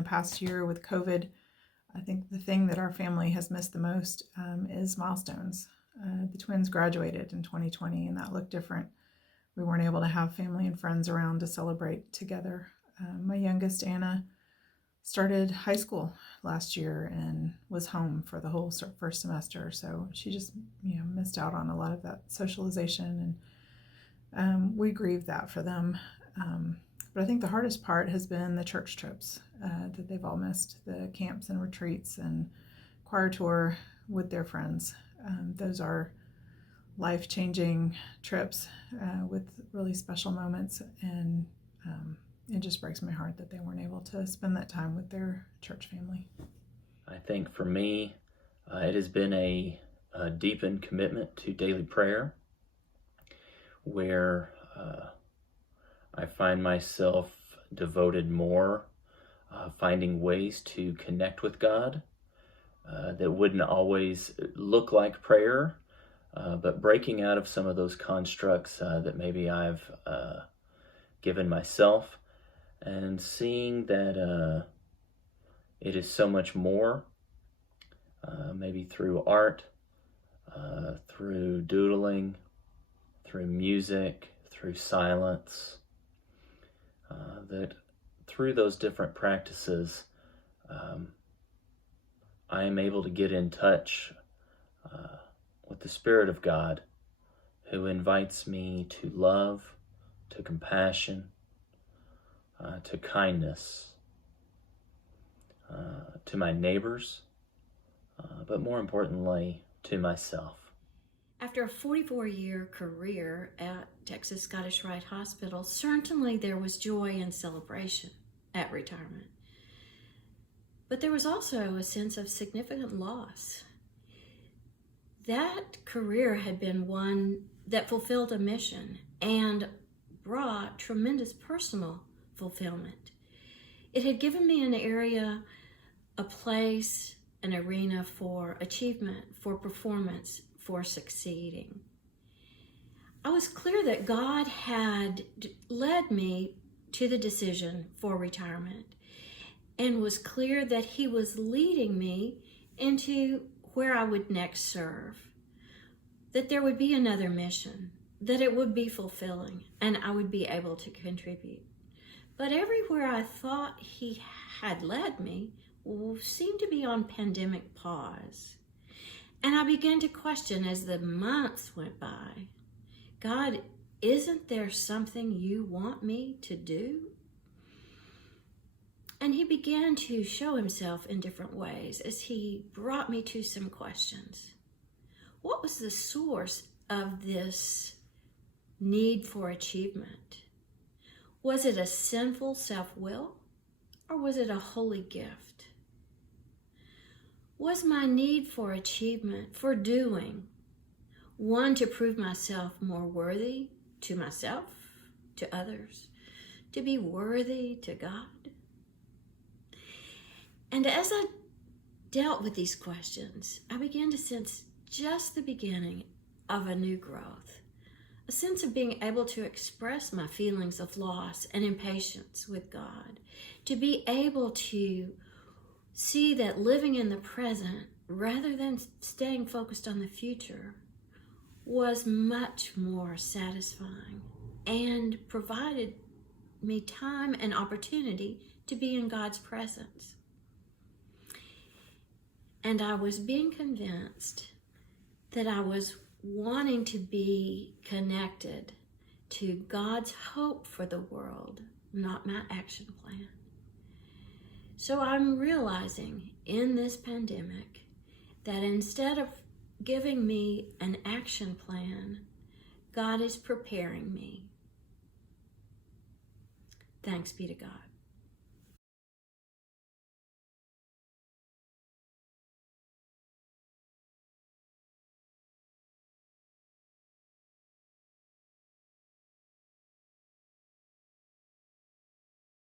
the past year with COVID, I think the thing that our family has missed the most is milestones. The twins graduated in 2020, and that looked different. We weren't able to have family and friends around to celebrate together. My youngest, Anna, started high school last year and was home for the whole first semester. So she just, missed out on a lot of that socialization, and we grieved that for them. But I think the hardest part has been the church trips that they've all missed, the camps and retreats and choir tour with their friends. Those are life-changing trips with really special moments, and it just breaks my heart that they weren't able to spend that time with their church family. I think for me, it has been a deepened commitment to daily prayer, where I find myself devoted more, finding ways to connect with God that wouldn't always look like prayer, but breaking out of some of those constructs that maybe I've given myself, and seeing that it is so much more, maybe through art, through doodling, through music, through silence, that through those different practices, I am able to get in touch with the Spirit of God, who invites me to love, to compassion, to kindness, to my neighbors, but more importantly, to myself. After a 44-year career at Texas Scottish Rite Hospital, certainly there was joy and celebration at retirement. But there was also a sense of significant loss. That career had been one that fulfilled a mission and brought tremendous personal fulfillment. It had given me an area, a place, an arena for achievement, for performance, for succeeding. I was clear that God had led me to the decision for retirement, and was clear that He was leading me into where I would next serve, that there would be another mission, that it would be fulfilling, and I would be able to contribute. But everywhere I thought He had led me seemed to be on pandemic pause. And I began to question as the months went by, God, isn't there something You want me to do? And He began to show Himself in different ways as He brought me to some questions. What was the source of this need for achievement? Was it a sinful self-will, or was it a holy gift? Was my need for achievement, for doing, one to prove myself more worthy to myself, to others, to be worthy to God? And as I dealt with these questions, I began to sense just the beginning of a new growth, a sense of being able to express my feelings of loss and impatience with God, to be able to see that living in the present rather than staying focused on the future was much more satisfying and provided me time and opportunity to be in God's presence. And I was being convinced that I was wanting to be connected to God's hope for the world, not my action plan. So I'm realizing in this pandemic that instead of giving me an action plan, God is preparing me. Thanks be to God.